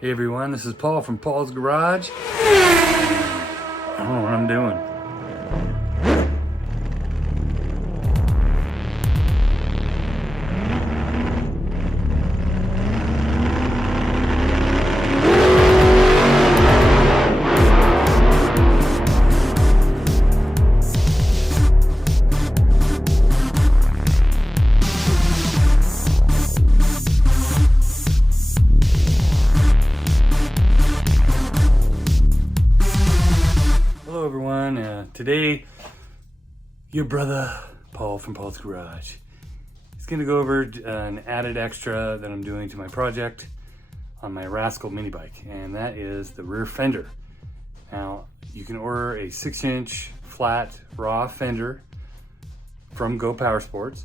Hey everyone, this is Paul from Paul's Garage. I don't know what I'm doing. Hello everyone, today your brother Paul from Paul's Garage is going to go over an added extra that I'm doing to my project on my Rascal mini bike, and that is the rear fender. Now you can order a 6-inch flat raw fender from gopowersports,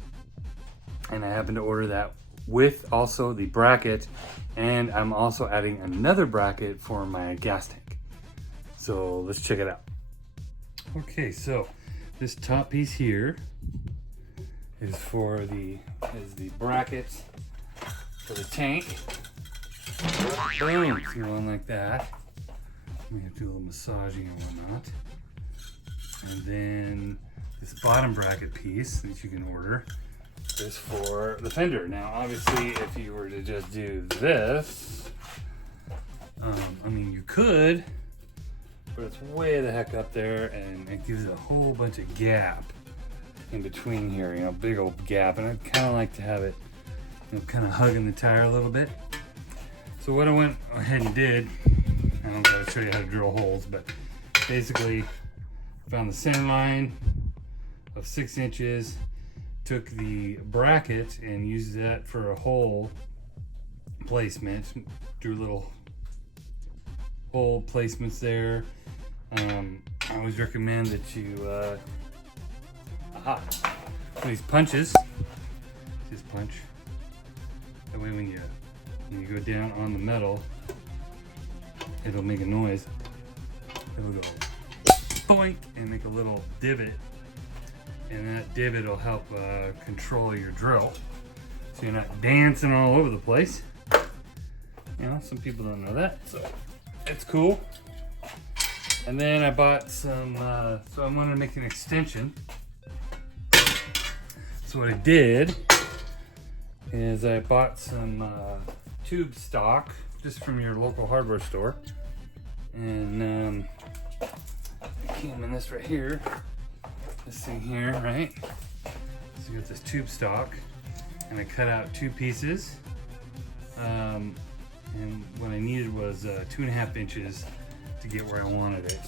and I happen to order that with also the bracket, and I'm also adding another bracket for my gas tank. So let's check it out. Okay, so this top piece here is for the bracket for the tank. Boom, so one like that. We have to do a little massaging and whatnot. And then this bottom bracket piece that you can order is for the fender. Now, obviously, if you were to just do this, I mean, you could, but it's way the heck up there, and it gives it a whole bunch of gap in between here, you know, big old gap, and I'd kind of like to have it, you know, kind of hugging the tire a little bit. So what I went ahead and did, I don't gotta show you how to drill holes, but basically found the center line of 6 inches, took the bracket and used that for a hole placement, drew little hole placements there. I always recommend that you these punches, just punch, that way when you go down on the metal, it'll make a noise. It'll go boink and make a little divot, and that divot will help control your drill, so you're not dancing all over the place. You know, some people don't know that, so it's cool. And then I bought some, so I wanted to make an extension. So what I did is I bought some tube stock just from your local hardware store. And it came in this right here, this thing here, right? So you got this tube stock, and I cut out 2 pieces. And what I needed was 2.5 inches to get where I wanted it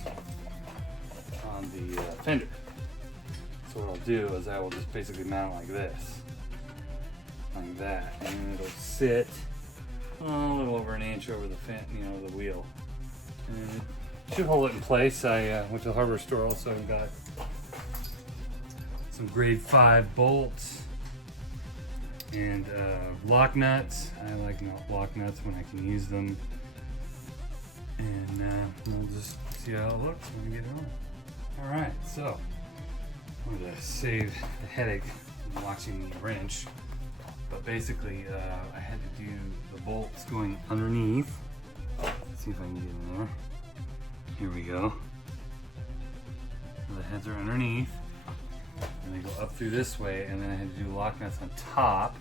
on the fender. So what I'll do is I will just basically mount it like this, like that, and it'll sit a little over an inch over the the wheel, and it should hold it in place. I went to the hardware store also and got some grade 5 bolts and lock nuts. I like lock nuts when I can use them. And we'll just see how it looks when we get it on. Alright, so I'm going to save the headache of watching the wrench. But basically, I had to do the bolts going underneath. Let's see if I can get in there. Here we go. The heads are underneath, and they go up through this way, and then I had to do lock nuts on top.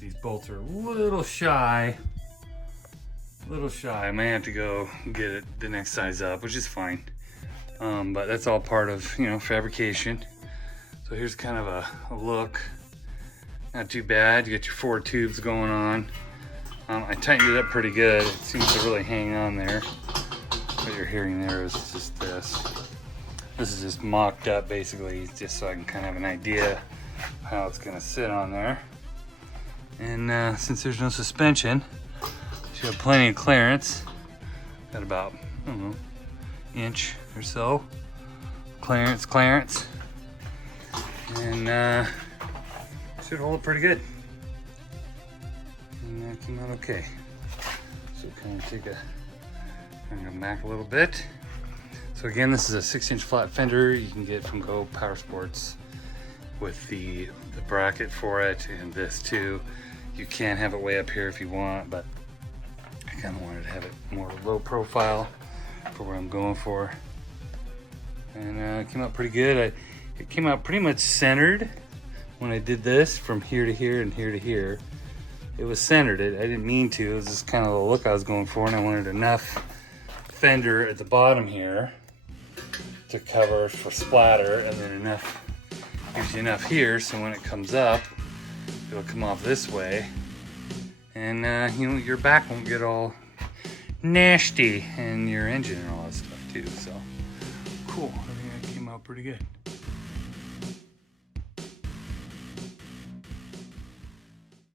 These bolts are a little shy. I may have to go get it the next size up, which is fine. But that's all part of, you know, fabrication. So here's kind of a look. Not too bad. You got your 4 tubes going on. I tightened it up pretty good. It seems to really hang on there. What you're hearing there is just this. This is just mocked up basically, just so I can kind of have an idea of how it's gonna sit on there. And since there's no suspension, you have plenty of clearance. Got about, I don't know, inch or so clearance, and should hold it pretty good. And that came out okay. So kind of bring it back a little bit. So again, this is a 6-inch flat fender you can get from gopowersports with the bracket for it, and this too. You can have it way up here if you want, but kind of wanted to have it more low profile for what I'm going for. And it came out pretty good. It came out pretty much centered when I did this, from here to here and here to here. It was centered. I didn't mean to. It was just kind of the look I was going for, and I wanted enough fender at the bottom here to cover for splatter, and then enough, gives you enough here so when it comes up, it'll come off this way, and you know, your back won't get all nasty, and your engine and all that stuff too. So cool. I think that came out pretty good.